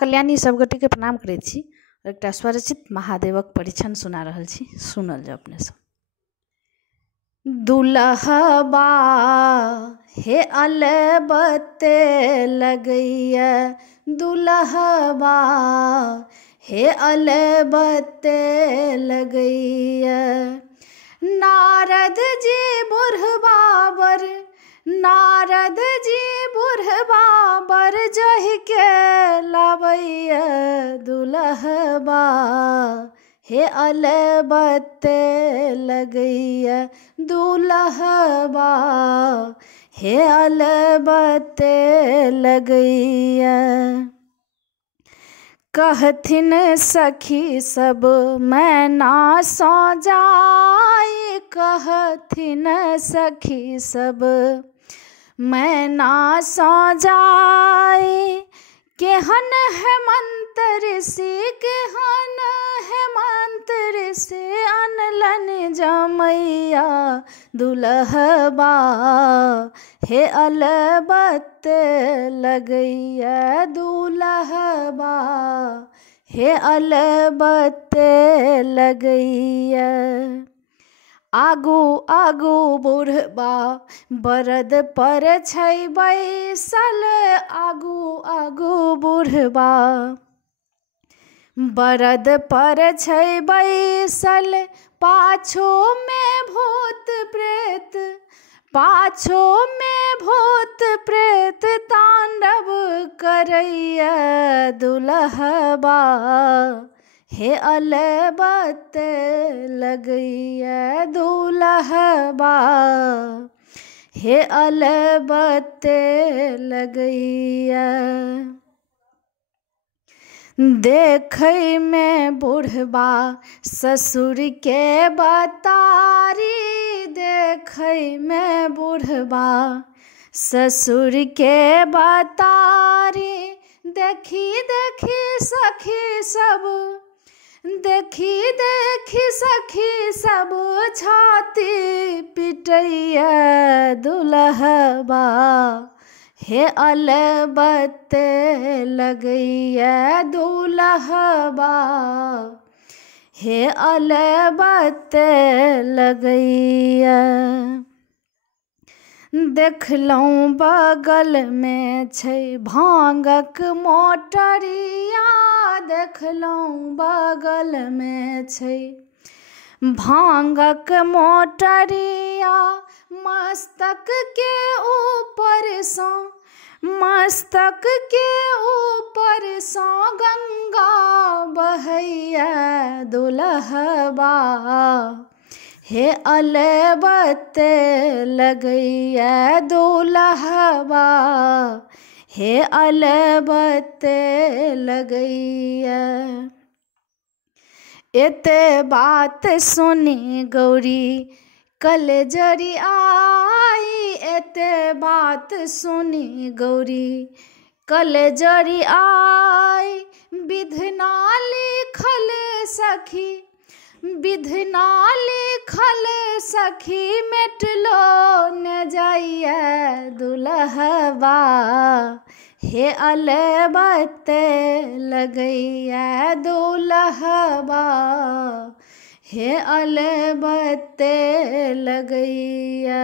कल्याणी सब गोटे के प्रणाम करै छी। एकटा स्वरचित महादेवक परिछन सुना रहल छी, सुनल जाओ अपने सब। दुल्हबा हे अलबत्ते लगैया, दुल्हबा हे अलबत्ते लगैया। नारद जी बुढ़बा बर, नारद जी बुढ़बा बर जहि के लावैया, दुल्हबा हे अलबत्ते लगैया, दुल्हबा हे अलबत्ते लगैया। कहथिन सखी सब मैना सो जाई, कहथिन सखी सब मैना सो जाई। केहन हेमंत ऋषि, केहन हेमंत ऋषि अनलन जमैया, दुल्हबा हे अलबत्ते लगैया, दुल्हबा हे अलबत्ते लगैया। आगू आगू बुढ़बा बरद पर छै बैसल, आगू आगू बुढ़बा बरद पर छै बैसल। पाछू में भूत प्रेत, पाछू में भूत प्रेत तांडव करैया, दुल्हबा हे अलबत्ते लगैया, दुल्हबा हे अलबत्ते लगैया। देखै में बुढ़बा ससुर के बतारी, देखै में बुढ़बा ससुर के बतारी। देखी देखी सखी सब, देखी देखी सखी सब छाती पिटैया, दुल्हबा हे अलबत्ते लगैया, दुल्हबा हे अलबत्ते लगैया। देखलहुँ बगल में छै भांगक मोटरिया, देखलहुँ बगल में छै भांगक मोटरिया। मस्तक के ऊपर सँ, मस्तक के ऊपर सँ गंगा बहैया, दुल्हबा हे अलबत्ते लगैया, दुल्हबा हे अलबत्ते लगैया। एते बात सुनी गौरी कलजरी आई, एते बात सुनी गौरी कलजरी आई। विधना लिखल सखी, विधना लिखल सखी मेटलो न जाइया, दुल्हबा हे अलबत्ते लगैया, दुल्हबा हे अलबत्ते लगैया।